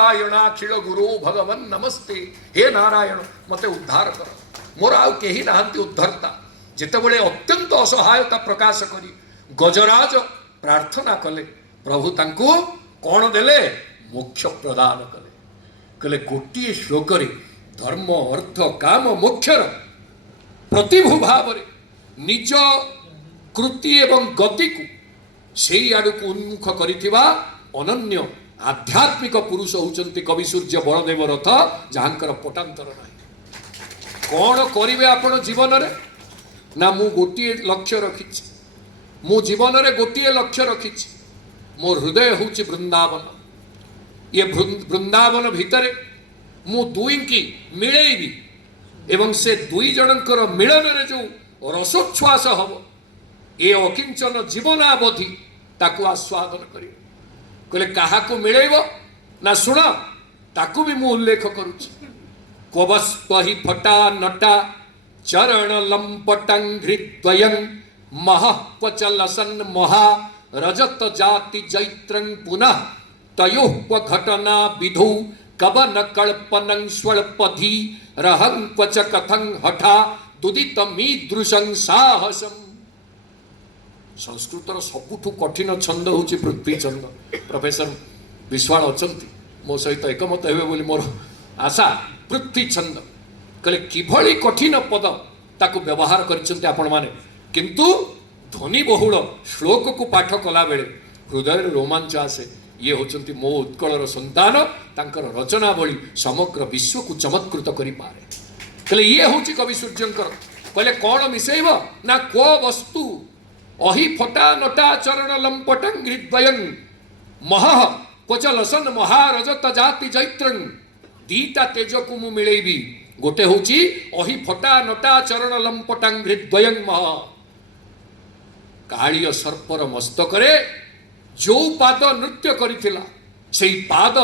नारायणाखिल गुरु भगवन नमस्ते। हे नारायण मते उद्धार कर, मोर आउ केही नाहंती उद्धरता। जेतेबेले अत्यंत असहायता प्रकाश करी गजराज प्रार्थना कले, प्रभु तांको कौन देले? मोक्ष प्रदान कले। कले गोटे श्लोक धर्म अर्थ काम मोक्षर प्रतिभू भाव निज कृति एवं गति को से आड़ को उन्मुख करिथिबा अनन्य आध्यात्मिक पुरुष होचंती कवि सूर्य बलदेव रथ, जहांकर पटांतर नाही। कौन करिवे आपण जीवन रे? ना मु गोटे लक्ष्य रखिछि, मु जीवन रे गोटे लक्ष्य रखिछि, मोर हृदय होछि वृंदावन। ये वृंदावन भितरे मु दुई की मिलेबी एवं से दुई जनकर मिलन रे जो रसोच्छ्वास हब, ये अकिंचन जीवनावधि ताकू आस्वादन करिवे। कहले काहाकू मिलेब ना शुण, ताकू भी मु उल्लेख करुछि। कवस्पहि फटा नटा चरण लंपटंघ्रिद्वयं महः क्वचलसन महा रजत जाति जैत्रं पुनः तयोः क्व घटना विधौ कवन कल्पनं स्वल्पधि रहं क्वच कथं हठा दुदित मीदृशं साहसम्। संस्कृतर सबुठु कठिन छंद होची पृथ्वी छंद। प्रोफेसर विश्वाल अछंती मो सहित एकमत हेबे बोली मोर आशा। पृथ्वी छंद कहले किभली कठिन पद ताकू व्यवहार करिसंते आपण माने, किंतु ध्वनि बहुल श्लोक को पाठ कला बेले हृदय रोमांच आसे। ये होचंती मो उत्कलर संतान, तांकर रचनावली समग्र विश्व को चमत्कृत करि पारे। कहले ये होची कवि सूर्यंकर। कहले कौन मिसेइब ना को वस्तु अहि फटा नटा चरण लंपटं हृद्वयं महः क्वचलसन महारजत जाति जैत्रं। दीटा तेज को मु मिलेबी, गोटे होची अहि फटा नटा चरण लंपटं हृद्वयं महः। कालिय सर्पर मस्तकरे जो पाद नृत्य करिथिला सेई पाद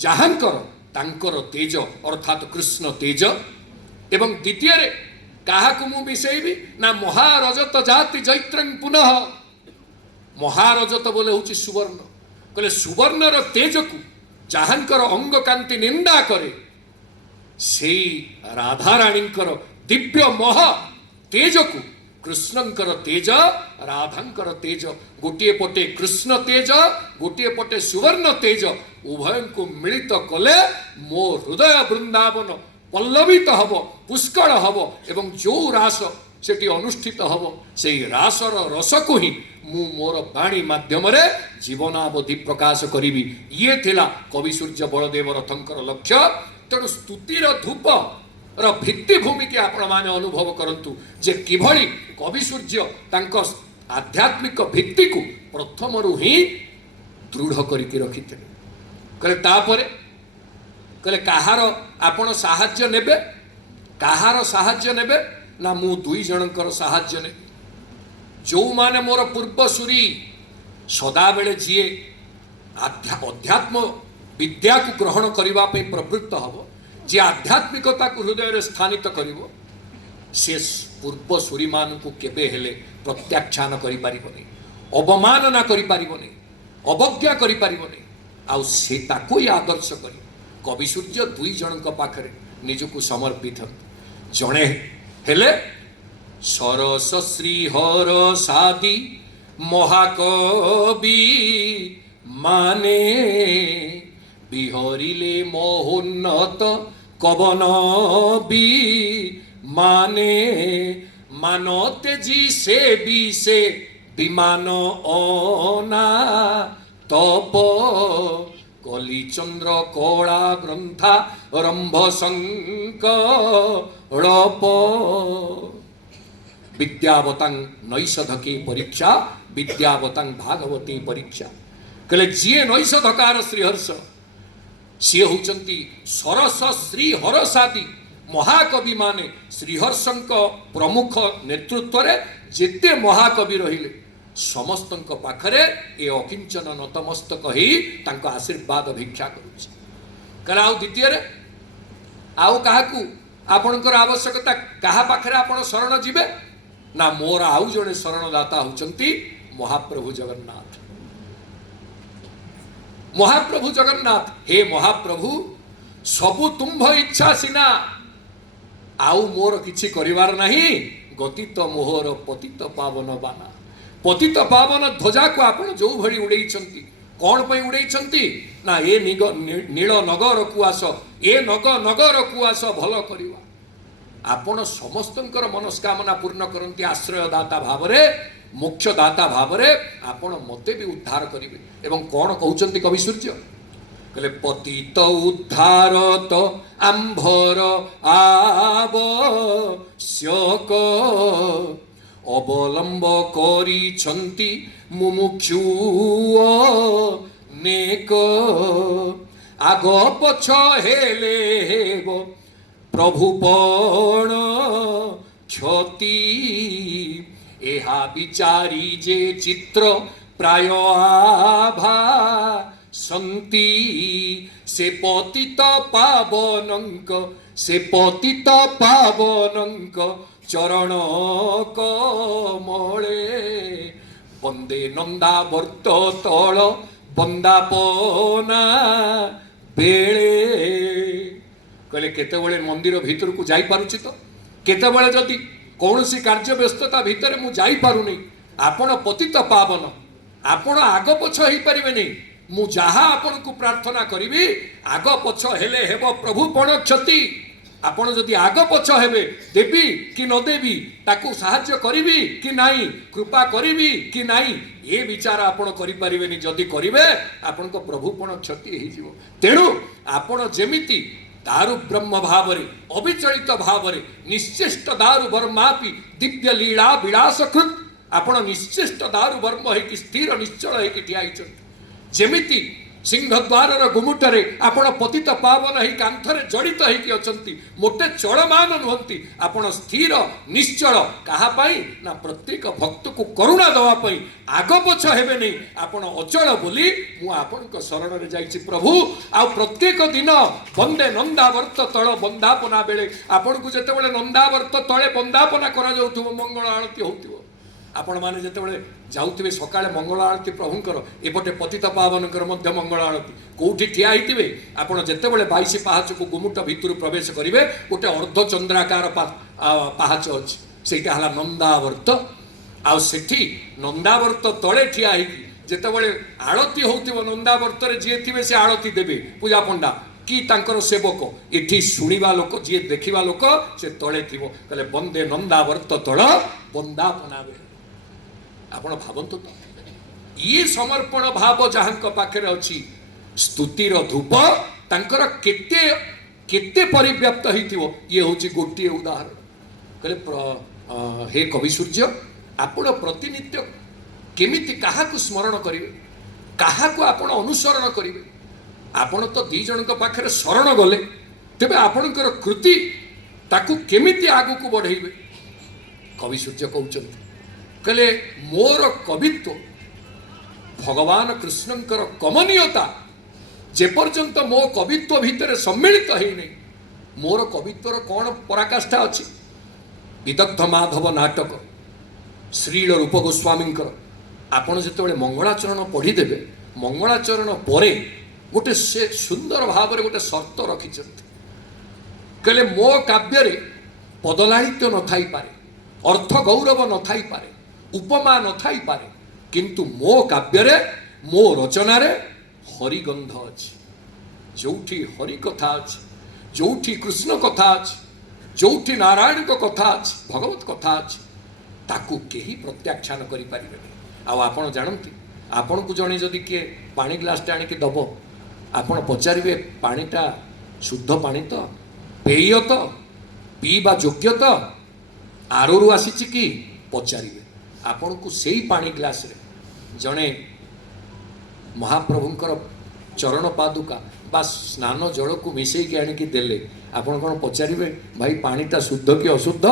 जहांकर तांकर तेज अर्थात कृष्ण तेज। एवं द्वितीय रे काहाकू मु मिसेइबी ना महारजत जाति जैत्रं पुनः। महारजत बोले होची सुवर्ण। कहले सुवर्णर तेज को जहांकर अंग कांति निंदा करे सेई राधा राणींकर दिव्य मह तेज को कृष्णंकर तेज राधांकर तेज, गोटे पटे कृष्ण तेज गोटे पटे सुवर्ण तेज, उभय को मिलित कले मो हृदय वृंदावन पल्लवित हब, पुष्कल हब। एवं जो रास सेठी अनुष्ठित हब से रासर रस को ही मु मोर वाणी माध्यम रे जीवनावधि प्रकाश करिवि। ये थिला कवि सूर्य बलदेव रथंकर लक्ष्य। तेणु स्तुतिर धूप र भित्तिभूमि के आपण माने अनुभव करंतु जे किभली कवि सूर्य तांको आध्यात्मिक भित्ति को प्रथम रु ही दृढ़ करिके रखिथिले। कहले तापरे कहले काहार आपण साहाय्य नेबे, काहार साहाय्य नेबे ना मु दुई जनकर साहाय्य ने। जो माने मोर पूर्वसूरी सदा बेले जिए अध्यात्म विद्या को ग्रहण करिवा पे प्रवृत्त हबो, जे आध्यात्मिकता को हृदय स्थानित करिवो, से पूर्वसूरी मान को केबे हेले प्रत्याख्यान करि परिबोनी, अवमानना करि परिबोनी, अवज्ञा करि परिबोनी। आउ से ताको ही आदर्श करी कवि सूर्य दुई जनक पाखरे निजको समर्पित। जणे हेले सरस श्रीहर सादी महाकवि माने बिहरिले मोहोन्नत कवन भी माने मानते जी से भी से विमान ओना तप कली चंद्र कला ग्रंथा रंभ संकड़प विद्यावतां नैषधके परीक्षा विद्यावतां भागवते परीक्षा। कहले जीए नैषधकार श्रीहर्ष सी होचंती सरस श्रीहरसादी महाकवि माने श्रीहर्षंक प्रमुख नेतृत्व रे जेते महाकवि रहिले समस्तंक पाखरे ए अकिंचन नतमस्तक ही तांको आशीर्वाद भिक्षा करूछि। कहला आउ द्वितीय रे आउ काहाकू आपणकर आवश्यकता काहा पाखरे आपण शरण जिबे ना मोर आउ जणे शरणदाता होचंती महाप्रभु जगन्नाथ। महाप्रभु जगन्नाथ हे महाप्रभु सबु तुम्भ इच्छा सिना आउ मोर किछि करिवार नहीं गतित मोहर पतित पावन बाना पतित पावन ध्वजा को आपण जो भली उड़ेइछंती कौन पे उड़ेइछंती ना ए नील नगर को आस ए नगर को आस भल करिवा आपण समस्तंकर मनस्कामना पूर्ण करंती आश्रयदाता भावरे मोक्षदाता भावरे आपण मते भी उद्धार करिवे एवं कौन कहउछंती कवि सूर्य कहले पतित उद्धार तो आंभर आवश्यक अवलंब करिछंती मुमुक्षु नेक आग पछ हेले हेब प्रभुपण क्षति एहा विचारी जे चित्र प्राय आभा संति से पतित पावनंक चरण कमले वंदे नंदावर्त तल बंदापना बेले कहले केतेबेले मंदिर भीतर को जाई पारुछि तो केतेबेले जदि कौनसी कार्य व्यस्तता भितर मु जाई पारुनी आपण पतित पावन आपण आग पछ होई परिबे नहीं मु जहा आपण को प्रार्थना करिवि आग पछ हेले हेब प्रभु पण क्षति आपण जदि आग पछ हेबे देवी कि न देवी ताकू साहाय्य करिवि कि नाही कृपा करिवि कि नाही ए विचार आपण करि परिबेनी जदि करिवे आपण को प्रभु पण क्षति हेइ जिवो तेणु आपण जेमिति दारु ब्रह्म भावरे अविचलित भावरे निश्चेष्ट दारु वर्मापि दिव्य लीला विलासकृत आपण निश्चेष्ट दारु वर्म होइकि स्थिर निश्चल होइकि ठियाइछन जेमिति सिंहद्वार गुमुटरे आपण पतित पावन ही कांथरे जड़ित होइकि अछंती मोटे चलमान नुहंती आपण स्थिर निश्चल कहा पाई ना प्रत्येक भक्त को करुणा दवा पाई आग पछ हेबे नहीं आपण अचल बोली मु आपनक शरण रे जाईछि प्रभु आ प्रत्येक दिन वंदे नंदावर्त तळ बंदापना बेले आपण को जते बेले नंदावर्त तळे बंदापना करा जाउथबो मंगल आरती होउथबो आपण माने जते बेले जाउथिबे सकाळे मंगल आरती प्रभुंकर एपटे पतित पावनकर मध्य मंगल आरती कोठी ठिया हितिबे आपण जते बेले 22 पाहाच को गुमुट भितर प्रवेश करिवे गोटे अर्ध चंद्राकार पाहाच अछि सेटा हला नंदावर्त आ सेठी नंदावर्त तळे ठिया हिकी जते बेले आरती होउथिबो नंदावर्त रे जे थिबे से आरती देबे पूजा पंडा कि तांकर सेवक एठी सुनिबा लोक जे देखिबा लोक से तळे थिबो कहले वंदे नंदावर्त तळ बंदापनावे आपण भावंतु तो ये समर्पण भाव जहां पाखे अच्छी स्तुतिर धूप तांकर केते केते परिव्याप्त होइथिबो ये होची गोटिए उदाहरण कहले हे कवि सूर्य आपण प्रतिनित्य केमिति काहा को स्मरण करिवे काहा को आपण अनुसरण करिवे आपण तो दी जन पाखे शरण गले तेबे आपणकर कृति ताकू केमिति आगु को बढ़ाइबे कवि सूर्य कहउचंती कहले मोर कवित्व भगवान कृष्णंकर कमनीयता जेपर्यंत मो कवित्व भितर सम्मिलित है नहीं मोर कवित्वर कौन पराकाष्ठा अच्छी विदग्ध माधव नाटक श्रील रूप गोस्वामींकर आपण जिते मंगलाचरण पढ़ीदेवे मंगलाचरण पर गोटे से सुंदर भाव गोटे शर्त रखिंट कहले मो काव्य पदलायित्व न थाई पारे अर्थ गौरव न थाई पारे उपमा न थाई पारे किंतु मो काव्य मो रचना हरिगंध अच्छी जोठी हरि कथा अच्छी जोठी कृष्ण कथा अच्छी जोठी नारायण को कथा अच्छी भगवत कथा अच्छी ताकू केही प्रत्याख्यान करि परिबे आ आपण जानती आपण को जणे जदि के पानी ग्लास टे आनिक दब आपण पचारिबे पानीटा शुद्ध पानी तो पेय तो पीवा योग्य तो आरु आसीची कि पचारिबे आपण को सेही पानी ग्लास रे जणे महाप्रभुंकर चरण पादुका बा स्नान जल को मिसई के आनिक देले आपण कोन पचारिबे भाई पानीटा शुद्ध कि अशुद्ध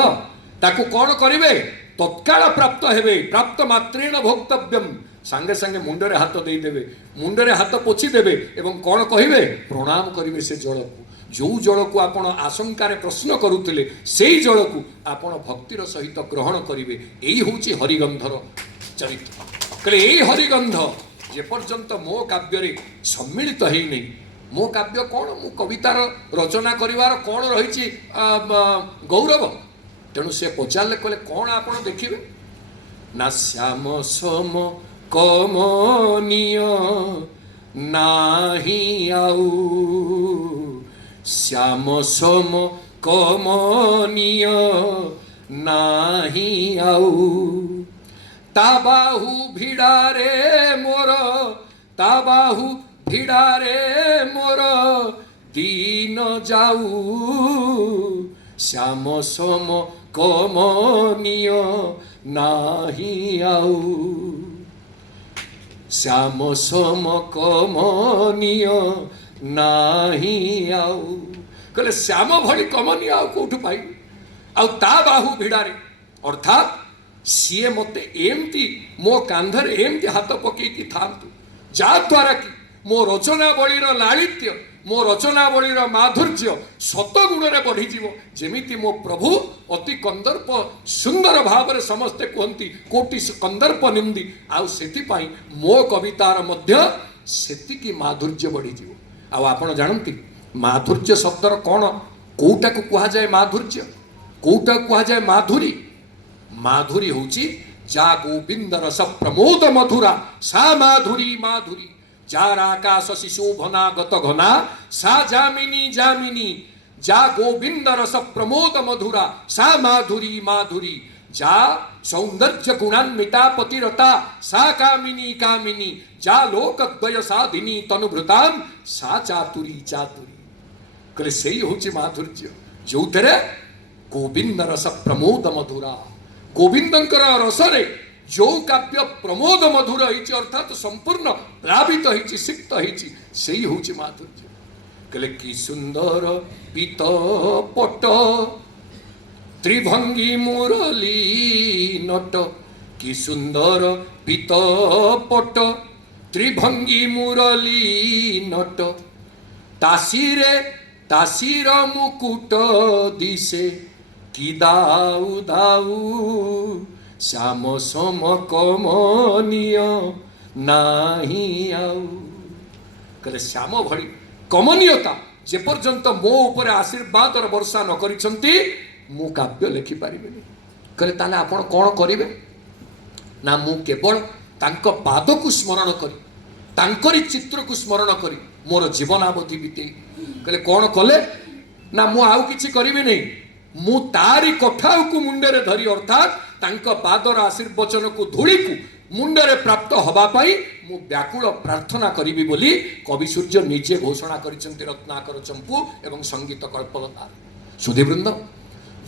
ताकू कौन करिवे तत्काल प्राप्त हेबे प्राप्त मात्रेण भोक्तव्यम सांगे सांगे मुंडरे हाथ दे देबे मुंडरे हाथ पोछि देबे एवं कौन कहिबे प्रणाम करिवे से जल को जो जल को आपण आशंकार प्रश्न करुतिले सेही जल को आपण भक्तिर सहित ग्रहण करिवे एही होची हरिगंधर चरित्र कहले एही हरिगंध जेपर्यंत मो काव्य सम्मिलित है नहीं मो काव्य कौन मु कवितार रचना करिवार कौन रही गौरव तेणु से पचारे कहले कौन आप देखिए ना श्याम सम कमनीय नाही आउ श्याम सम कमनीय नाही आउ ता बाहु भिड़ारे मोर ता बाहु भिड़ारे मोर दीन जाऊ श्याम सम कमनीय नाही आउ श्याम सम कमनीय नाही आउ कहले श्याम भली कमनीय आउ कोठु पाई आउ ता बाहु भिड़ारे अर्थात सीए मते एमती मो कांधर एमती हाथ पकईकी थांतु जा द्वारा कि मो रचनावलीर लालित्य मो रचनावलीर माधुर्य शत गुण रे बढ़ी जीवो जेमिति मो प्रभु अति कंदर्प सुंदर भाव रे समस्ते कहती कोटि कंदर्प निंदी आउ सेति पाई मो कवितार मध्य सेतिकी माधुर्य बढ़ी जीवो आउ आपण जानती माधुर्य शब्दर कौन कोटा को कहा जाए माधुर्य कोटा को कहा जाए माधुरी माधुरी होची जा गोविंद रस प्रमोद मधुरा सा माधुरी माधुरी जार आकाश शिशोभना गत घना सा जामिनी जामिनी जा गोविंद रस प्रमोद मधुरा सा माधुरी माधुरी जा सौंदर्य गुणान्विता पतिरता सा कामिनी कामिनी जा लोकद्वय साधिनी तनुभृताम सा चातुरी चातुरी कहले से होची माधुर्य जो थे गोविंद रस प्रमोद मधुरा गोविंदंकर रसरे जो काव्य प्रमोद मधुर होइछि अर्थात संपूर्ण प्लावित होइछि सिक्त होइछि सेही होछि माधुर्य कहले कि सुंदर पीत पट त्रिभंगी मुरली नट कि सुंदर पीत पट त्रिभंगी मुरली नट तासीर मुकुट दिसे कि दाऊ दाऊ श्याम सम कमनीय नाही आउ कहले श्याम भली कमनीयता जेपर्यंत मो ऊपर आशीर्वाद वर्षा न करिसंती मु काव्य लिखि पारिबेनी कहले ताले आपण कोन करिवे ना मु केवल तांक पाद को स्मरण करी तांकरी चित्र को स्मरण करी मोर जीवनावधि बीते कहले कोन कले ना मु आउ किछि करिवे नहीं मु तारी कथा को मुंडे धरी अर्थात तांक पादर आशीर्वचन को धूली को मुंडे प्राप्त हवा पाई मु व्याकुल प्रार्थना करी बोली कवि सूर्य निजे घोषणा करिसेंती रत्नाकर चंपू एवं संगीत कल्पलतार सुधीवृंद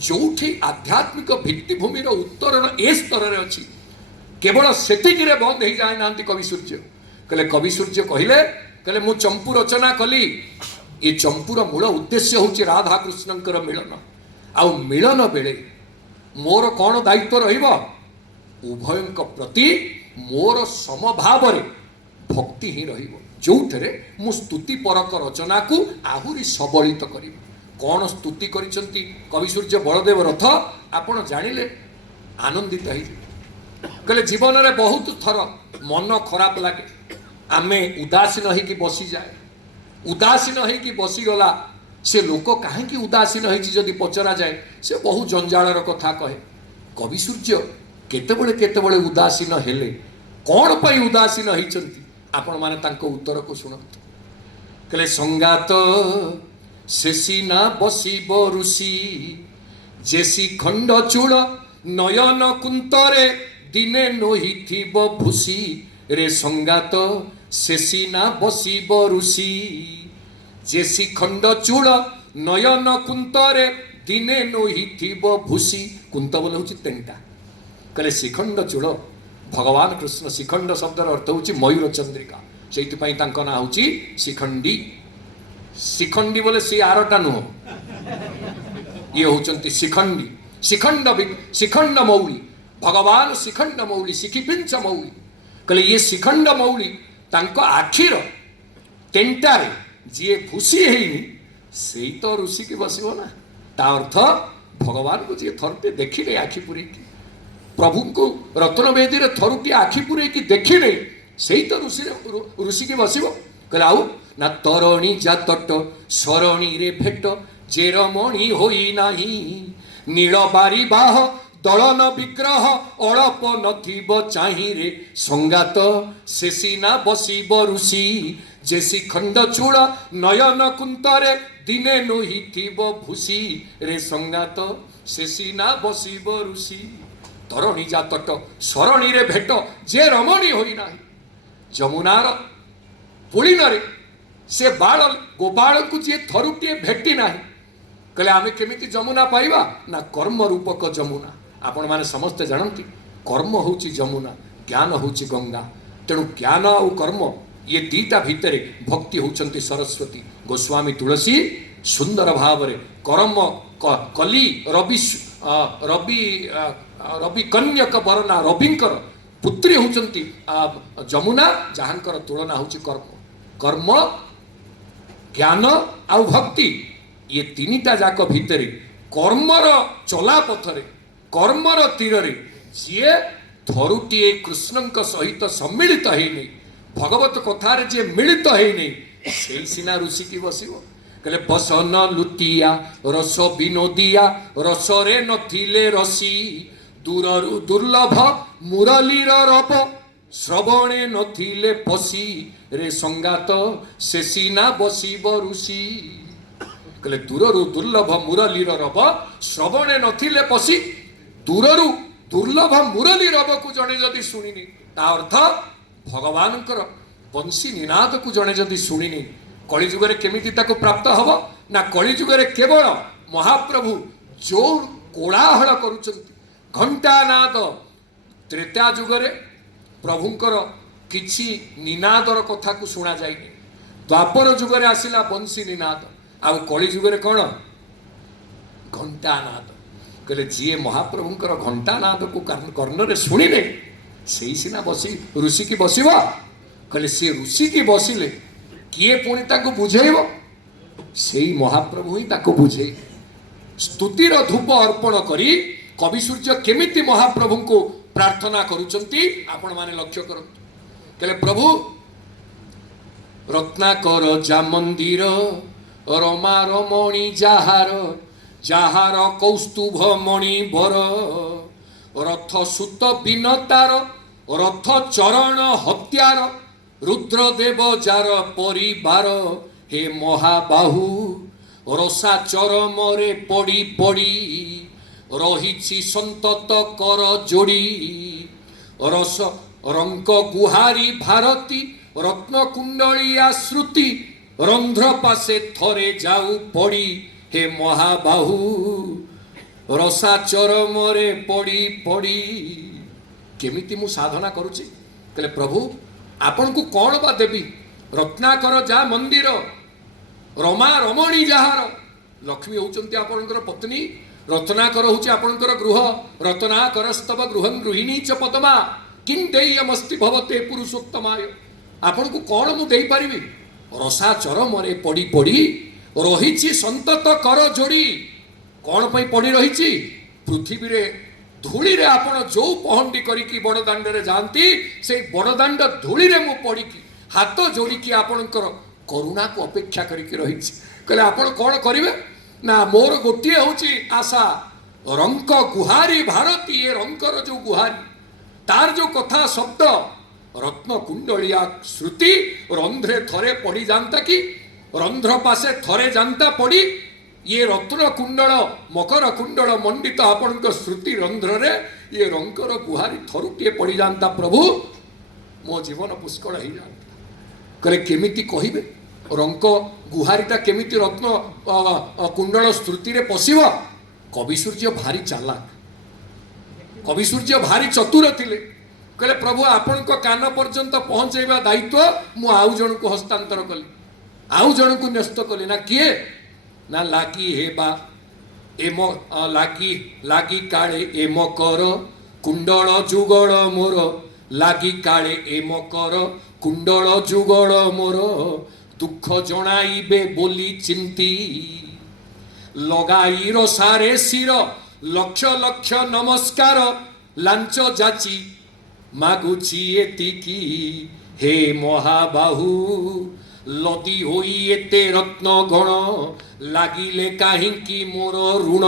जोठी आध्यात्मिक भित्तिभूमिर उत्तरण ए स्तर रे अछि केवल सेतिकी रे बंद हो जाए नांती कवि सूर्य कहले कवि सूर्य कहले मु चंपू रचना कली ये चंपूर मूल उद्देश्य होची राधा कृष्णंकर मिलन आउ मिलन बेले मोर कौन दायित्व रहिबो उभयंक प्रति मोर समभाव रे भक्ति ही रहिबो जो थरे मु स्तुति परक रचना को आहुरी सबलित करिबो कौन स्तुति करिसंती कवि सूर्य बलदेव रथ आपण जानिले आनंदित होई कहले जीवन रे बहुत थर मन खराब लागे आमे उदासीन होई कि बसी जाए उदासीन होई कि बसी गला से लोक कहीं उदासीन होती पचरा जाए से बहु जंजालर कथा कहे कवि सूर्य केतेबेले केतेबेले उदासीन हेले कौन पाई उदासीन होती आपण माने तांको उत्तर को शुणत कहले संगात शेषीना बसिब ऋषि जेसी खंड चूल नयन कुंतरे दिने नोहिथिब भूषी रे संगात शेषीना बसिब ऋषि जे शिखंड चूल नयन कुंतरे दिने नोहिथिब भूषी कुंत बोले हूँ तेंटा कहले शिखंड चूल भगवान कृष्ण शिखंड शब्दर अर्थ हूँ मयूर चंद्रिका से ना हूँ शिखंडी शिखंडी बोले सी आरटा नुह ये होचंती शिखंडी शिखंड शिखंड मौली भगवान शिखंड मौली शिखिपिंच मौली कहले ये शिखंड मौली तांको आखिर तेंटारे जी भूसी है से तो ऋषि की बसब ना ता अर्थ भगवान को जी थरटे देखिले आखि पुरे प्रभु को रत्न वेदी रे थरुटी आखि पुरे की देखिले ସେଇ ତ ଋଷିକି ବସିବ। କହିଲେ ଆଉ ନା ତରଣୀ ଯା ତଟ ସରଣୀରେ ଭେଟ ଯେ ରମଣୀ ହୋଇ ନାହିଁ ନୀଳ ବାରି ବାହ ଦଳନ ବିଗ୍ରହ ଅଳପ ନଥିବ ଚାହିଁରେ ସଙ୍ଗାତ ସେ ସିନା ବସିବ ଋଷି ଯେ ଶିଖଣ୍ଡ ଚୂଳ ନୟନ କୁନ୍ତରେ ଦିନେ ନୋହିଥିବ ଭୂଷି ରେ ସଙ୍ଗାତ ସେ ସିନା ବସିବ ଋଷି। ତରଣୀ ଯା ତଟ ସରଣୀରେ ଭେଟ ଯେ ରମଣୀ ହୋଇନାହିଁ। ଯମୁନାର ପୁଳିନରେ ସେ ବାଳ ଗୋପାଳଙ୍କୁ ଯିଏ ଥରୁଟିଏ ଭେଟି ନାହିଁ, କହିଲେ ଆମେ କେମିତି ଯମୁନା ପାଇବା? ନା କର୍ମ ରୂପକ ଯମୁନା। ଆପଣମାନେ ସମସ୍ତେ ଜାଣନ୍ତି କର୍ମ ହେଉଛି ଯମୁନା, ଜ୍ଞାନ ହେଉଛି ଗଙ୍ଗା। ତେଣୁ ଜ୍ଞାନ ଆଉ କର୍ମ ଇଏ ଦିଟା ଭିତରେ ଭକ୍ତି ହେଉଛନ୍ତି ସରସ୍ୱତୀ। ଗୋସ୍ୱାମୀ ତୁଳସୀ ସୁନ୍ଦର ଭାବରେ କର୍ମ କଲି ରବି ରବି କନ୍ୟକ ବରନା ରବିଙ୍କର ପୁତ୍ରୀ ହେଉଛନ୍ତି ଯମୁନା, ଯାହାଙ୍କର ତୁଳନା ହେଉଛି କର୍ମ। କର୍ମ ଜ୍ଞାନ ଆଉ ଭକ୍ତି ଇଏ ତିନିଟା ଯାକ ଭିତରେ କର୍ମର ଚଲା ପଥରେ କର୍ମର ତୀରରେ ଯିଏ ଥରୁଟିଏ କୃଷ୍ଣଙ୍କ ସହିତ ସମ୍ମିଳିତ ହେଇନି, ଭଗବତ କଥାରେ ଯିଏ ମିଳିତ ହେଇନି, ସେଇ ସିନା ଋଷିକି ବସିବ। କହିଲେ ବସନ ଲୁଟିଆ ରସ ବିନୋଦିଆ ରସରେ ନଥିଲେ ରସି ଦୂରରୁ ଦୁର୍ଲଭ ମୁରଲୀର ରବ ଶ୍ରବଣେ ନଥିଲେ ପଶି ରେ ସଙ୍ଗାତ ସେ ସିନା ବସିବ ଋଷି। କହିଲେ ଦୂରରୁ ଦୁର୍ଲଭ ମୁରଲୀର ରବ ଶ୍ରବଣେ ନଥିଲେ ପଶି। ଦୂରରୁ ଦୁର୍ଲଭ ମୁରଲୀ ରବକୁ ଜଣେ ଯଦି ଶୁଣିନି, ତା ଅର୍ଥ ଭଗବାନଙ୍କର ବଂଶୀ ନିନାଦକୁ ଜଣେ ଯଦି ଶୁଣିନି, କଳିଯୁଗରେ କେମିତି ତାକୁ ପ୍ରାପ୍ତ ହବ? ନା କଳିଯୁଗରେ କେବଳ ମହାପ୍ରଭୁ ଯୋଉ କୋଳାହଳ କରୁଛନ୍ତି ଘଣ୍ଟାନାଦ, ତ୍ରେତା ଯୁଗରେ ପ୍ରଭୁଙ୍କର କିଛି ନିନାଦର କଥାକୁ ଶୁଣାଯାଇନି। ଦ୍ୱାପର ଯୁଗରେ ଆସିଲା ବଂଶୀ ନିନାଦ, ଆଉ କଳି ଯୁଗରେ କ'ଣ? ଘଣ୍ଟାନାଦ। କହିଲେ ଯିଏ ମହାପ୍ରଭୁଙ୍କର ଘଣ୍ଟାନାଦକୁ କର୍ଣ୍ଣରେ ଶୁଣିଲେ ସେଇ ସିନା ବସି ଋଷିକି ବସିବ। କହିଲେ ସେ ଋଷିକି ବସିଲେ କିଏ ପୁଣି ତାକୁ ବୁଝେଇବ? ସେଇ ମହାପ୍ରଭୁ ହିଁ ତାକୁ ବୁଝେଇବେ। ସ୍ତୁତିର ଧୂପ ଅର୍ପଣ କରି କବି ସୂର୍ଯ୍ୟ କେମିତି ମହାପ୍ରଭୁଙ୍କୁ ପ୍ରାର୍ଥନା କରୁଛନ୍ତି ଆପଣମାନେ ଲକ୍ଷ୍ୟ କରନ୍ତୁ। କହିଲେ ପ୍ରଭୁ ରତ୍ନାକର ଯା ମନ୍ଦିର ରମା ରମଣୀ ଯାହାର ଯାହାର କୌସ୍ତୁଭ ମଣି ବର ରଥ ସୁତ ବିନତାର ରଥ ଚରଣ ହତ୍ୟାର ରୁଦ୍ରଦେବ ଯାର ପରିବାର ହେ ମହାବାହୁ ରସା ଚରମରେ ପଡ଼ି ପଡ଼ି ରହିଛି ସନ୍ତତ କର ଯୋଡ଼ି ରସ ରଙ୍କ ଗୁହାରି ଭାରତୀ ରତ୍ନ କୁଣ୍ଡଳିଆ ଶ୍ରୁତି ରନ୍ଧ୍ର ପାଶେ ଥରେ ଯାଉ ପଡ଼ି ହେ ମହାବାହୁ ରସା ଚରମରେ ପଡ଼ି ପଡ଼ି। କେମିତି ମୁଁ ସାଧନା କରୁଛି? କହିଲେ ପ୍ରଭୁ ଆପଣଙ୍କୁ କ'ଣ ବା ଦେବି? ରତ୍ନାକର ଯା ମନ୍ଦିର ରମା ରମଣୀ ଯାହାର। ଲକ୍ଷ୍ମୀ ହେଉଛନ୍ତି ଆପଣଙ୍କର ପତ୍ନୀ, ରତ୍ନାକର ହେଉଛି ଆପଣଙ୍କର ଗୃହ। ରତ୍ନାକର ସ୍ତବ ଗୃହଂ ଗୃହିଣୀ ଚ ପଦମା କିଂ ଦେୟମସ୍ତି ଭବତେ ପୁରୁଷୋତ୍ତମାୟ। ଆପଣଙ୍କୁ କ'ଣ ମୁଁ ଦେଇପାରିବି? ରସା ଚରମରେ ପଡ଼ି ପଡ଼ି ରହିଛି ସନ୍ତତ କର ଯୋଡ଼ି। କ'ଣ ପାଇଁ ପଡ଼ି ରହିଛି? ପୃଥିବୀରେ ଧୂଳିରେ ଆପଣ ଯୋଉ ପହଣ୍ଡି କରିକି ବଡ଼ଦାଣ୍ଡରେ ଯାଆନ୍ତି, ସେଇ ବଡ଼ଦାଣ୍ଡ ଧୂଳିରେ ମୁଁ ପଡ଼ିକି ହାତ ଯୋଡ଼ିକି ଆପଣଙ୍କର କରୁଣାକୁ ଅପେକ୍ଷା କରିକି ରହିଛି। କହିଲେ ଆପଣ କ'ଣ କରିବେ? ନା ମୋର ଗୋଟିଏ ହେଉଛି ଆଶା, ରଙ୍କ ଗୁହାରି ଭାରତୀ। ଏ ରଙ୍କର ଯୋଉ ଗୁହାରି, ତାର ଯୋଉ କଥା ଶବ୍ଦ ରତ୍ନ କୁଣ୍ଡଳିଆ ଶ୍ରୁତି ରନ୍ଧ୍ରେ ଥରେ ପଡ଼ିଯାନ୍ତା କି ରନ୍ଧ୍ର ପାଶେ ଥରେ ଯାନ୍ତା ପଡ଼ି ଇଏ ରତ୍ନ କୁଣ୍ଡଳ ମକର କୁଣ୍ଡଳ ମଣ୍ଡିତ ଆପଣଙ୍କ ଶ୍ରୁତି ରନ୍ଧ୍ରରେ ଇଏ ରଙ୍କର ଗୁହାରି ଥରୁଟିଏ ପଡ଼ିଯାନ୍ତା ପ୍ରଭୁ, ମୋ ଜୀବନ ପୁଷ୍କଳ ହେଇଯାନ୍ତା। କହିଲେ କେମିତି କହିବେ? ରଙ୍କ ଗୁହାରିଟା କେମିତି ରତ୍ନ କୁଣ୍ଡଳ ଶ୍ରୁତିରେ ପଶିବ? କବି ସୂର୍ଯ୍ୟ ଭାରି ଚାଲାକ, କବି ସୂର୍ଯ୍ୟ ଭାରି ଚତୁର ଥିଲେ। କହିଲେ ପ୍ରଭୁ ଆପଣଙ୍କ କାନ ପର୍ଯ୍ୟନ୍ତ ପହଞ୍ଚେଇବା ଦାୟିତ୍ୱ ମୁଁ ଆଉ ଜଣକୁ ହସ୍ତାନ୍ତର କଲି, ଆଉ ଜଣକୁ ନ୍ୟସ୍ତ କଲି। ନା କିଏ? ନା ଲାଗି ହେବା ଏମ ଲାଗି କାଳେ ଏ ମକର କୁଣ୍ଡଳ ଯୁଗଳ ମୋର ଲାଗି କାଳେ ଏ ମକର କୁଣ୍ଡଳ ଯୁଗଳ ମୋର ଦୁଃଖ ଜଣାଇବେ ବୋଲି ଚିନ୍ତି ଲଗାଇ ରସାରେ ଶିର ଲକ୍ଷ ଲକ୍ଷ ନମସ୍କାର ଲାଞ୍ଚ ଯାଚି ମାଗୁଛି ଏତିକି हे महाबाहु लदी होई एते रत्न गण लागिले काहिंकी मोर ऋण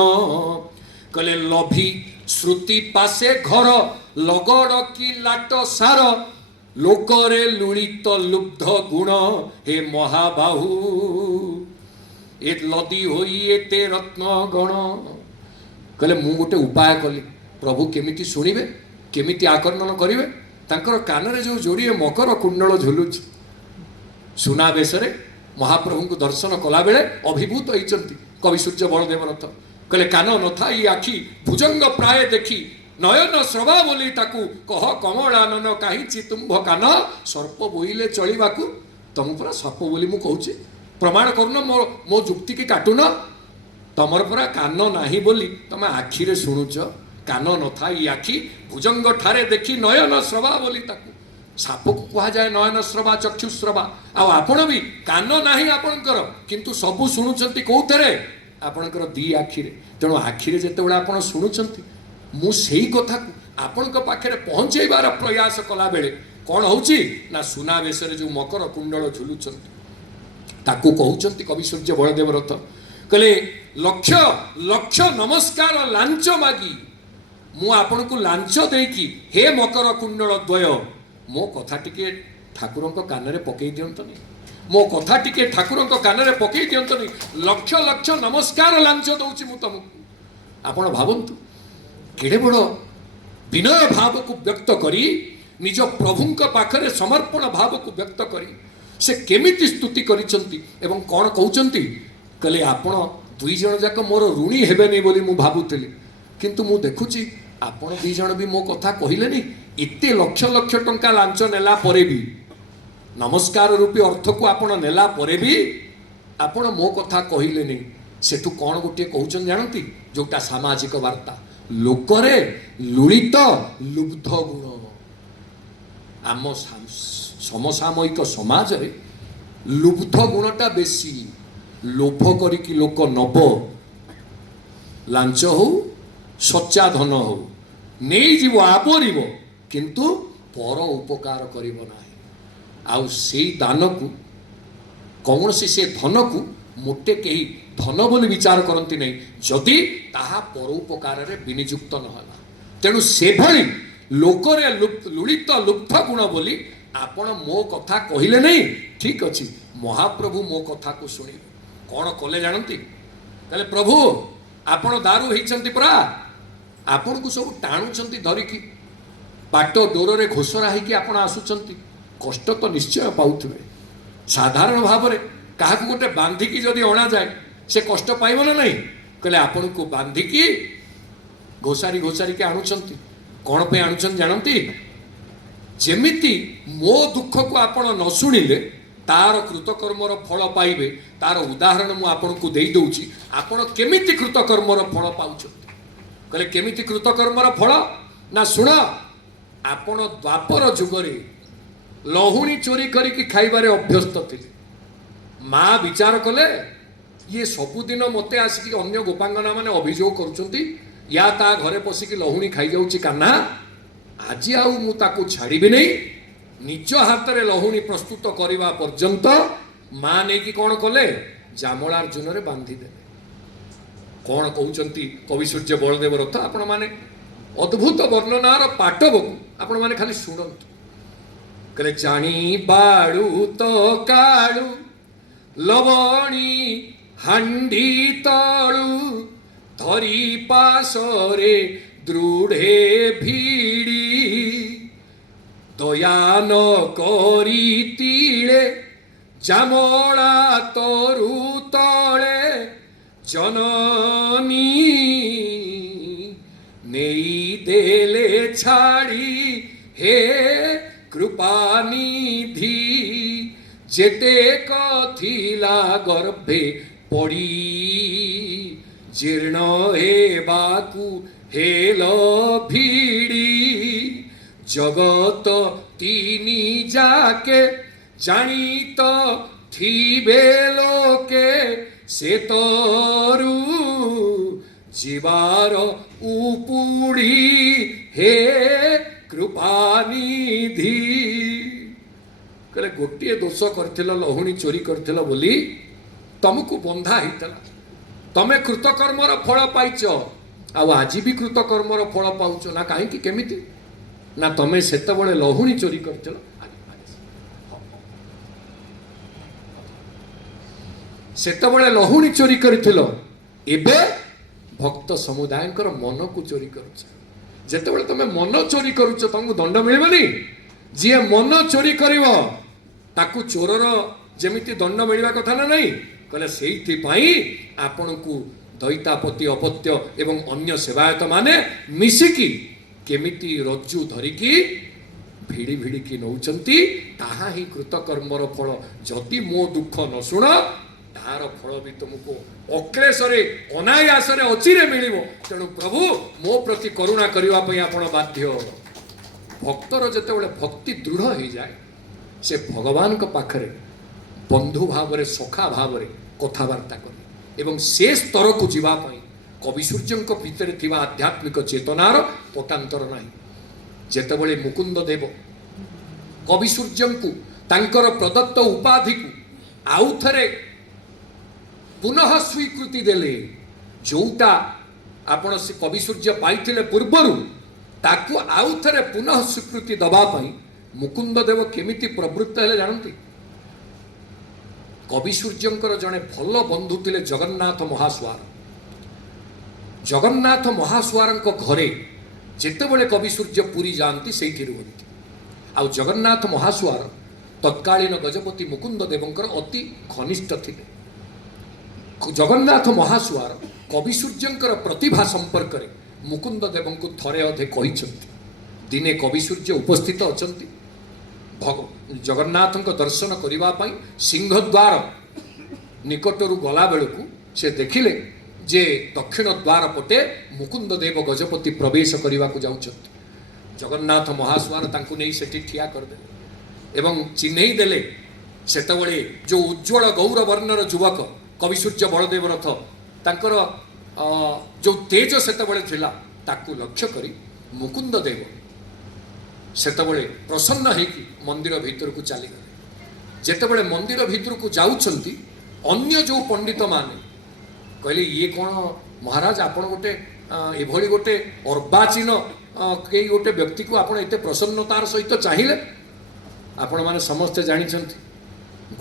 कले लभी श्रुति पासे घर लगड़ की लाट सार लोकरे लुलित लुब्ध गुण हे महाबाहु ए लदी होई एते रत्न गण कहले मु गोटे उपाय कली प्रभु केमिति शुणिबे केमिति आकर्षण करिवे तांकर कानरे जो जोड़िए मकर कुंडल झुलुची सुना बेसरे महाप्रभु को दर्शन कला बेले अभिभूत होइचंती कवि सूर्य बलदेव रथ कहले कान नथाई आखि भुजंग प्राय देखी नयन श्रवा बोली ताकू कह कमलानन काहींची तुम्भ कान सर्प बोइले चलिबाकू तुम पूरा सर्प बोली मु कहूची प्रमाण करुन मो जुक्ति की काटुन तमर पूरा कान नाही बोली तमे आखि रे शुणुच कान नथाई आखि भुजंग ठारे देखी नयन श्रवा बोली ताकू साप को कहा जाए नयन श्रवा चक्षुश्रवा आपण भी कान नाही आपणकर किंतु सबु शुणुचंती कोउथरे आपणकर दी आखि रे तेणु आखि रे जेतेबेला आपण शुणुचंती मु सेही कथा को आपणक पाखरे पहुंचेबार प्रयास कला बेले कौन होउची ना सुना बेसरे जो मकर कुंडल झुलुचंती ताकू कहउचंती कवि सूर्य बलदेव रथ कहले लक्ष लक्ष नमस्कार लांच मागी मु आपण को लांच देकी हे मकर कुंडल द्वय मो कथा टिके ठाकुरंक कानरे पकई दियंतनी मो कथा टिके ठाकुरंक कानरे पकई दियंतनी लक्ष लक्ष नमस्कार लांच दउची मु तुमको आपण भावंतु केड़े बड़ विनय भाव को व्यक्त करी निज प्रभुंक पाखरे समर्पण भाव को व्यक्त करी से केमिति स्तुति करिसंती एवं कौन कहउचंती कहले आपण दुई जण जाक मोर ऋणी हेबेनी बोली मु भाबुतली किंतु मु देखुची आपण दुई जण भी मो कथा कहिलेनी इते लक्ष लक्ष टंका लांच नेला परे भी नमस्कार रूपी अर्थ को आपण नेला परे भी आपण मो कथा कहिलेनी सेठु कौन गोटे कहउचन जानती जोटा सामाजिक वार्ता लोकरे लुलित लुब्ध गुण आम समसामयिक समाज रे लुब्ध गुणटा बेसी लोभ करिकी लोक नब लांच हो सच्चा धन हो नहीं जीव आबरिब किंतु पर उपकार करिब नाही आउ सेई दान को कौन से धन को मोटे कहीं धन बोली विचार करती नहीं जदि ताहा परोपकार रे विनियुक्त नहला तेणु से भली लोकरे लुलित लुब्ध गुण बोली आपण मो कथा कहिले नहीं ठीक अच्छी महाप्रभु मो कथा को शुणी कौन कले जानती कहले प्रभु आपण दारू होइचंती परा आपण को सब टाणुचंती धरिकी बाट डोर रे घोषरा होइकी आपण आसुचंती कष्ट तो निश्चय पाउथिबे साधारण भाव रे काहा को गोटे बांधिकी जदि अणा जाए से कष्ट पाइब ना नहीं कहले आपण को बांधिकी घोषारी घोषारी के आणुचंती कौन पे आणुचंती जानती जेमिति मो दुख को आपण न शुणिले तार कृतकर्मर फल पाइबे तार उदाहरण मु आपण को देई दउची आपण केमिति कृतकर्मर फल पाउछंती कहले केमिति कृतकर्मर फल ना सुण आपण द्वापर जुगरे लहुणी चोरी करिकी खाइबारे अभ्यस्त थिले माँ विचार कले ये सबुदिन मते आसिक अन्य गोपांगना माने अभियोग करुचंती या ता घरे पशिकी लहुणी खाई जाउची कान्हा आज आउ मु ताकू छाड़िबी नहीं निज हाथ रे लहुणी प्रस्तुत करने पर्यंत माँ नहीं कौन कले जामलार्जुन रे बांधी दे कौन कहते कवि सूर्य बलदेव रथ आपण माने अद्भुत वर्णनार पाटव आपण माने खाली शुणंतु कहले जानी बाड़ू तो कालू लवणी हांडी तलू धरी पासरे दृढ़े भिड़ी दयान करी तीले जामला तरु तले जननी नेई देले छाड़ी हे कृपानिधि जेते कथिला गर्भे पड़ी जीर्ण हेबाकू हेल भिड़ी जगत तीनी जाके जानी तो थिबे लोके से तरु जीवार उपुड़ी हे कृपानिधि गोटे दोष कर लहुणी चोरी कर बोली तुमको बंधा होता तमें कृतकर्मर फल पाइच आज भी कृतकर्मर फल पाउच ना कहीं केमिति ना तमें सेतबळे लहुणी चोरी कर सेतबळे लहुणी चोरी कर भक्त समुदाय मन को चोरी करुच जेतेबळे तमें मन चोरी करुच तुमको दंड मिलबनी जी मन चोरी करिवो ताकू चोरर जेमिति दंड मिलवा कथा ना नहीं कहले सेइथिपाई आपनकू दैतापति अपत्य एवं अन्य सेवायत माने मिसिकी केमिति रज्जु धरिकी भिड़ी भिड़िकी नौचंती ताहा ही कृतकर्मर फल जदि मो दुख न शुण तार फल भी तुमको अक्लेशरे अनायासरे अचिरे मिलिबो तेणु प्रभु मो प्रति करुणा करिवा पई आपण बाध्य भक्तर जेतेबेले भक्ति दृढ़ हो जाए से भगवान का पाखरे बंधु भाव सखा भाव कथबार्ता करे एवं से स्तर को जीवाई कवि सूर्य भितर थिबा आध्यात्मिक चेतनार पटांतर नहीं जेतेबेले मुकुंद देव कवि सूर्य को तांकर प्रदत्त उपाधि को आउ थरे पुनः स्वीकृति देले जोटा आपण से कवि सूर्य पाइथिले पूर्वरु ताकू आउ थरे पुनः स्वीकृति दबा पई मुकुंद देव केमिति प्रवृत्त हेले जानती कवि सूर्यंकर जड़े भल बंधु थिले जगन्नाथ महास्वार जगन्नाथ महास्वार घरे जितेबले कवि सूर्य पुरी जाती से रुहति आउ जगन्नाथ महास्वार तत्कालीन गजपति मुकुंद देवंकर अति घनिष्ठ थिले जगन्नाथ महास्वार कवि सूर्यंकर प्रतिभा संपर्क में मुकुंद देव को थरे अधे कही दिने कवि सूर्य उपस्थित अच्छा जगन्नाथ दर्शन करने सिंहद्वार निकटरू गला बेलू से देखिले जे दक्षिण द्वार पटे मुकुंद देव गजपति प्रवेश करने को जाऊँ जगन्नाथ महास्वार तांकु नहीं सेठी ठिया करदे एवं चिन्हई देले सेतबळे जो उज्ज्वल गौर वर्णर युवक कवि सूर्य बलदेव रथ तांकर जो तेज सेतबळे थिला ताकु लक्ष्य करी मुकुंद देव सेतबळे प्रसन्न होइकी मंदिर भीतर को चली गले जेतेबळे मंदिर भीतर को जाउछंती अन्य जो पंडित माने कहले ये कौन महाराज आपण गोटे एभली गोटे अर्बाचीन कई गोटे व्यक्ति को आपण एते प्रसन्नतार सहित चाहिए आपण माने समस्ते जानिछंती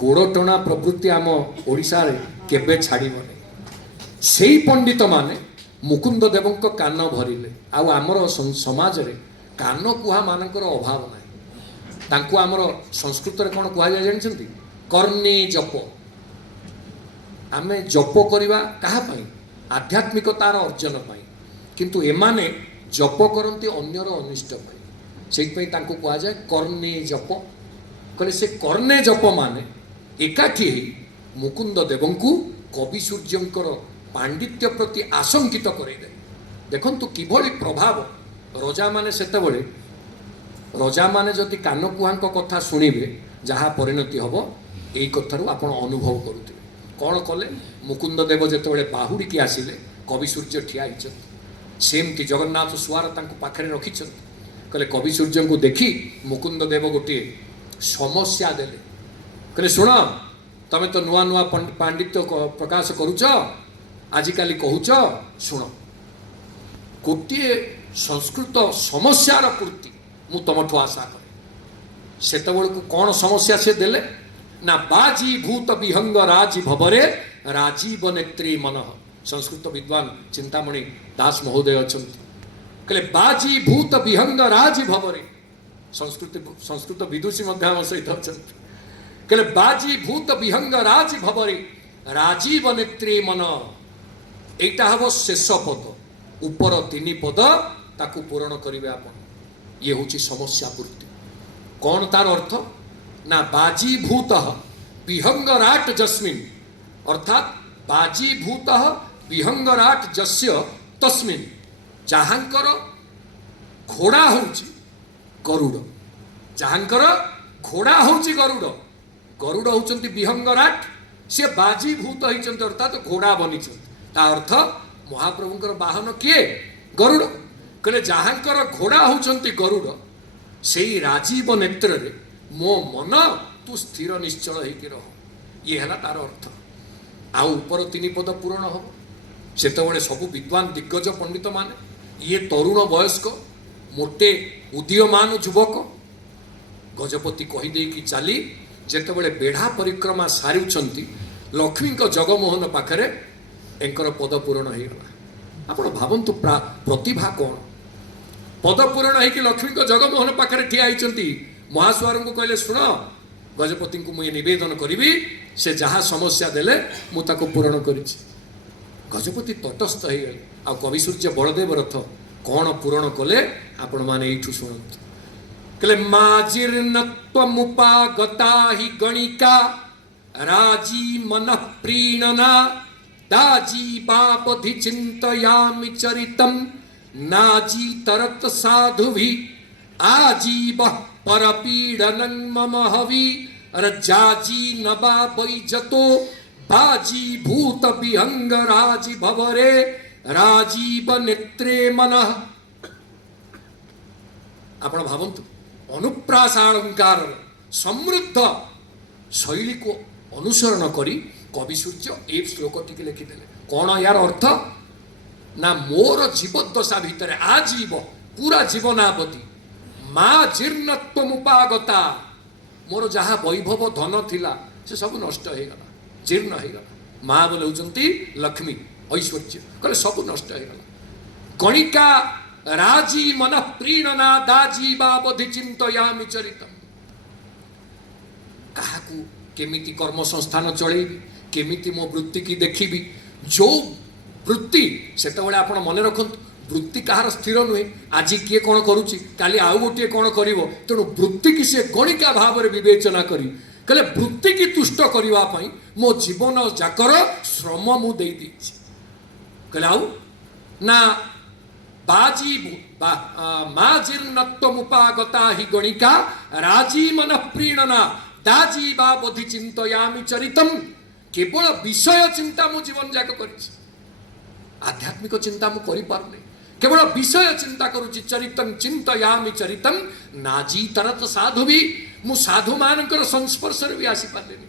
गोड़ टणा प्रवृत्ति आम ओडिशा रे केबे छाड़ीबनी सेई पंडित माने मुकुंद देवंक कान भरिले आउ आमर समाज रे कान कुहा मानकर अभाव नाही तांकु आमर संस्कृत रे कोन कुहा जाय जानिछंती कर्णे जप आमे जप करिवा कहा पई आध्यात्मिकतार अर्जन पई किंतु एमाने जप करती अन्यर अनिष्ट पई सेई पई तांकु कुहा जाय कर्णे जप कहले से कर्णे जप माने एकाठी मुकुंद देवंकु कवि सूर्यंकर पांडित्य प्रति आशंकित करेदे देखंतु किभली प्रभाव रजा माने सेतबळे रजा माने जदि कान कुहांक कथा शुणिबे जहाँ परिणति हब एई कथारु आपण अनुभव करुथिबे कौन कले मुकुंद देव जेतेबळे बाहुडी की आसिले कवि सूर्य ठिया हिचंती सेमती जगन्नाथ सुआर तांको पाखरे रखिचंती कहले कवि सूर्य को देखी मुकुंद देव गोटे समस्या देले कहले शुण तमें तो नुआ नुआ पांडित्य प्रकाश करुच आजिकाली कहूच शुण गोटे संस्कृत समस्यार पूर्ति मु तुमठु आशा करे सेतबेल को कौन समस्या से देले ना बाजी भूत विहंग राजी भवरे राजीव नेत्री मन संस्कृत विद्वान चिंतामणि दास महोदय अछंती कहले बाजी भूत विहंग राजी भवरे संस्कृत विदुषी मध्य सहित अछंती कहले बाजी भूत विहंग राजी भवरे राजीव नेत्री मन एटा हबो शेष पद ऊपर 3 पद ताकू पूरण करिवे आपण ये होची समस्या पूर्ति कौन तार अर्थ ना बाजी भूत विहंगराट जस्मिन अर्थात बाजी भूत विहंगराट जस्य तस्मिन जहाँकर घोड़ा होची गरुड़ जहाँकर घोड़ा होची गरुड़ गरुड़ होचंती विहंगराट से बाजी भूत होइचंती अर्थात घोड़ा बनिचंती ता अर्थ महाप्रभुंकर वाहन किए गरुड़ कहले जहाँकर घोड़ा होचंती गरुड़ सेई राजीव नेत्र रे मो मन तू स्थिर निश्चल होकर रह, ये है तार अर्थ। आउ ऊपर 3 पद पूरण हम सेतबे सबु विद्वान दिग्गज पंडित माने, ये तरुण वयस्क मोटे उदीयमान युवक गजपति कहीदे कि चली जेतेबेले बेढ़ा परिक्रमा सारुंट लक्ष्मी जगमोहन पाखरे एंकर पद पूरण हो गला। आपण भावंतु प्रतिभा कौन, पद पूरण हो लक्ष्मी जगमोहन पाखरे ठिया होती। महासुआर को कहले शुण गजपति को मुझे नवेदन करी से जहाँ समस्या देले मुझे पूरण कर। गजपति तटस्थ हो गए। आ कवि सूर्य बलदेव रथ कौन पूरण कले आपण मैंने ये शुणु। कहले माजीर्णत्वमुपागता हि गणिका राजी मन प्रीणना दाजी बापधि चिंतयामि चरितम नाजी तरत साधुभि आजीव परपीडनं मम हवि रजाजी नबा बैजतो बाजी भूत विहंग राजी भवरे राजीव नेत्रे मनः। आपण भावंतु अनुप्रास अलंकार समृद्ध शैली को अनुसरण करी कवि सूर्य ए श्लोक टी लिखिदेले। कौन यार अर्थ ना मोर जीवदशा भितर आजीव पूरा जीवनावधि माँ जीर्णत्व उपागता मोर जहाँ वैभव धन थिला से सब नष्ट हो गला, जीर्ण हो गला। माँ बोले होचंती लक्ष्मी ऐश्वर्य कहले सब नष्ट हो गला। गणिका राजी मन प्रीणना दाजी बाबधि चिंतयामि चरितम। काहाकू केमिति कर्म संस्थान चलेबी, केमिति मो वृत्ति की देखिबी, जो वृत्ति सेतबेले आपण मन रखंतु वृत्ति कहार स्थिर नुहे। आज किए कौन करुच्ची काली आउ गोटे कौन करिवो, तेणु वृत्ति की से गणिका भाव में विवेचना करी कहले वृत्ति की तुष्ट करने मो जीवन जाकर श्रम मु दे देछि। कहले आउ ना बाजी माँ जीर्णत्वमुपागता हि गणिका राजी मन प्रीणना दाजी बाबधि चिंतयामि चरितम। केवल विषय चिंता मु जीवन जाक करिछि, आध्यात्मिक चिंता मु करि पारुनी, केवल विषय चिंता करुछि। चरितम चिंतयामि चरितम नाजी तरत साधु भी मु साधु मानकर संस्पर्श भी आसी पारलेनी।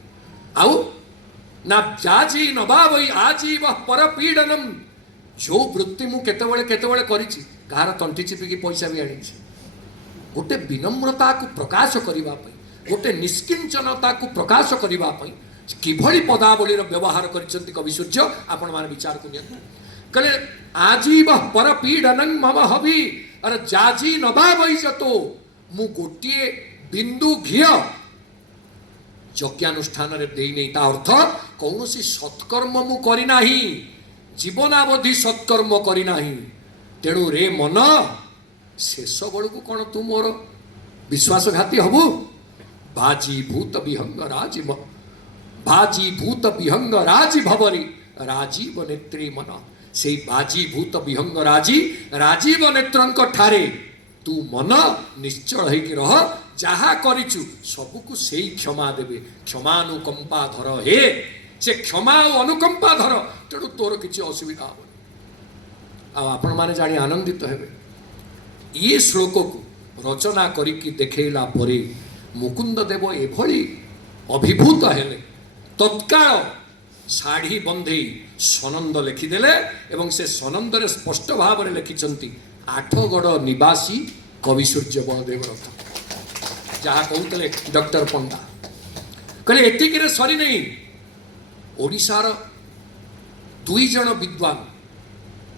आउ ना जाजी नबा वही आजीव परपीडनम। जो वृत्ति मु केतेबेले केतेबेले करिछि कहार तंटी चिपिकी पैसा भी आनी, गोटे विनम्रता को प्रकाश करबा पई, गोटे निष्किंचनता को प्रकाश करबा पई किभଳି पदावलीर व्यवहार करिसंती कवि सूर्य आपण माने विचार को नियंतु। कहले आजीव परपीडनं मम हवि अरे जाजी नबा बैजतो मु गोटिए बिंदु घिय यज्ञानुष्ठान रे देई नै। ता अर्थ कौनसी सत्कर्म मु करि नाही, जीवनावधि सत्कर्म करि नाही। तेणु रे मन शेष बड़ को कौन तू मोर विश्वासघाती हबु। बाजी भूत विहंग राजीव बाजी भूत विहंग राजी भवरी राजीव नेत्री मन। से बाजी भूत विहंग राजीव नेत्रंक ठारे तू मन निश्चल होइकी रह। जहा करिचु सबको से क्षमा देवे, क्षमानुकंपा धर हे से क्षमा और अनुकंपा धर। तेणु तोर किसी असुविधा हम आपण माने जानी आनंदित हेबे। ये श्लोक को रचना करिकी देखैला परे मुकुंद देव एभली अभिभूत हेले तत्काल शाढ़ी बंधे सनंद लिखिदेले एवं से सनंद रे स्पष्ट भाव में लिखिचंती आठगड़ निवासी कवि सूर्य बलदेव रथ। जहाँ कहते डॉक्टर पंडा कहले एतिक सरी नहीं। ओडिशार 2 जन विद्वान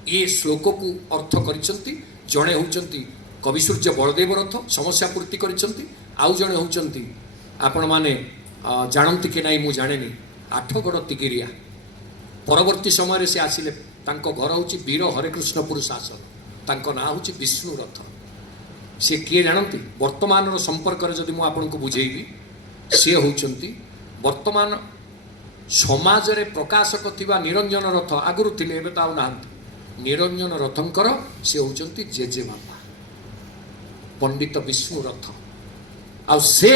ये श्लोक को अर्थ करिसंती। जड़े होचंती कवि सूर्य बलदेव रथ समस्या पूर्ति करिसंती, आउ जड़े होचंती आपण माने जानती कि नहीं मु जाने आठगड़ तिगिरिया। परवर्ती समय से आसिले तांको घर होची वीर हरेकृष्णपुर शासन, तांको ना होची विष्णु रथ। से किए जानती वर्तमान संपर्क में जदि मुझे बुझेबी सी होचंती वर्तमान समाज रे प्रकाशक थिबा निरंजन रथ आगुरु थिले एबे ताउ नाहंती। निरंजन रथंकर से होचंती जेजे बाबा पंडित विष्णु रथ। आ से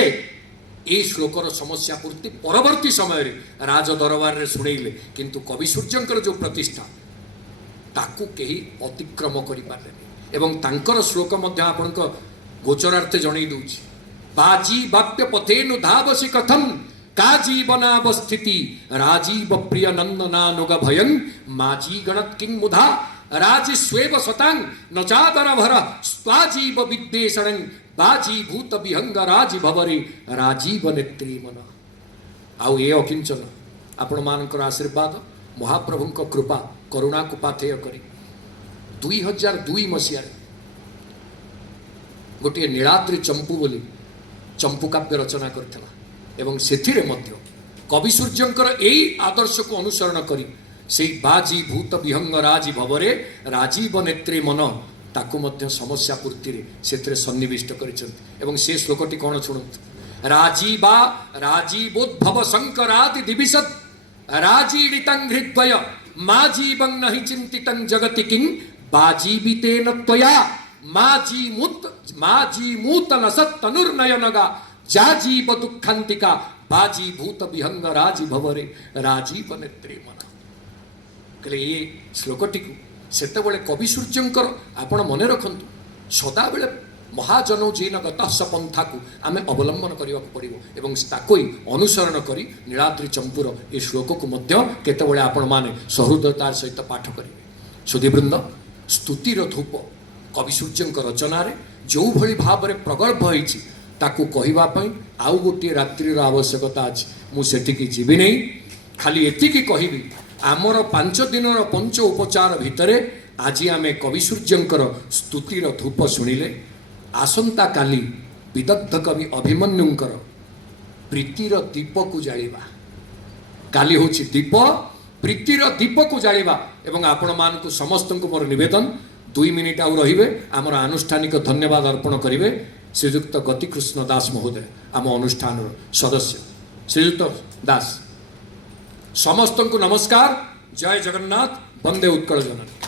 ये श्लोकर समस्या पूर्ति परवर्ती समय रे राज दरबार रे सुनेइले, किंतु कवि सूर्यंकर जो प्रतिष्ठा ताकू केही अतिक्रम करि पारलेनी। एवं तांकर श्लोक मध्य आपनक गोचरार्थ जणै दउछि बाजी वाप्य पथेनु धावसि कथम का जीवनावस्थिति राजीव प्रिय नंदनानुग भयं माजी गणत किंग मुधा राजी स्वेव स्वतांग न चादर भर स्वाजीव विद्वेषणं बाजी भूत विहंग राजी भवरे राजीव नेत्री मन आउ ए अकिंचन आपण मानकर आशीर्वाद महाप्रभुंक कृपा करुणा को पाथेय करी 2002 मसीह गोटे नीलाद्रि चंपू बोली चंपू काव्य रचना करथिला एवं सेथिरे मध्य कवि सूर्यंकर एई आदर्श को अनुसरण करी से बाजी भूत विहंग राजी भवरे राजीव नेत्री मन ताकू मध्य समस्या पूर्ति रे सेथिरे सन्निविष्ट करिसंत एवं से श्लोकटी कोन सुनत राजीवा राजीवोद्भव शंकरादि दिविशत राजीडितं हृद्वय माजीवं नहि चिंतितं जगति किं बाजीवितेन त्वया माजी मूतन सत्तनुर्नयनगा जाजीव दुःखांतिका बाजी भूत विहंग राजी भवरे राजीव नेत्री मन कले ये श्लोकटी को सेतेबेले कवि सूर्यंकर आपण मने रखंतु सदा बेले महाजन जीन गतस पंथा को आम अवलंबन करने पड़ो एवं ताकई अनुसरण करी नीलाद्रि चंपूर ये श्लोक को मध्य केतेबेले आपण माने सहृदयतार सहित पाठ करेंगे सुधीवृंद स्तुतिर धूप कवि सूर्यंकर रचना रे जो भली भाव में प्रगल्भ होईछि ताकू कहिबा पई आउ गोटे रात्रिर आवश्यकता अछि मु सेठिकी जीवी नहीं खाली एतिकी कहिबी आमर 5 दिनर पंच उपचार भितरे आज आमे कवि सूर्यंकर स्तुतिर धूप शुणिले आसंता काली विदग्ध कवि अभिमन्युंकर प्रीतिर दीप को जालिबा काली होछि दीप प्रीतिर दीप को जालिबा एवं आपण मान को समस्त को मोर निवेदन 2 मिनिट आउ रहिबे आमर आनुष्ठानिक धन्यवाद अर्पण करिवे श्रीयुक्त गतिकृष्ण दास महोदय आम अनुष्ठान सदस्य श्रीयुक्त दास समस्त को नमस्कार जय जगन्नाथ वंदे उत्कल जननी।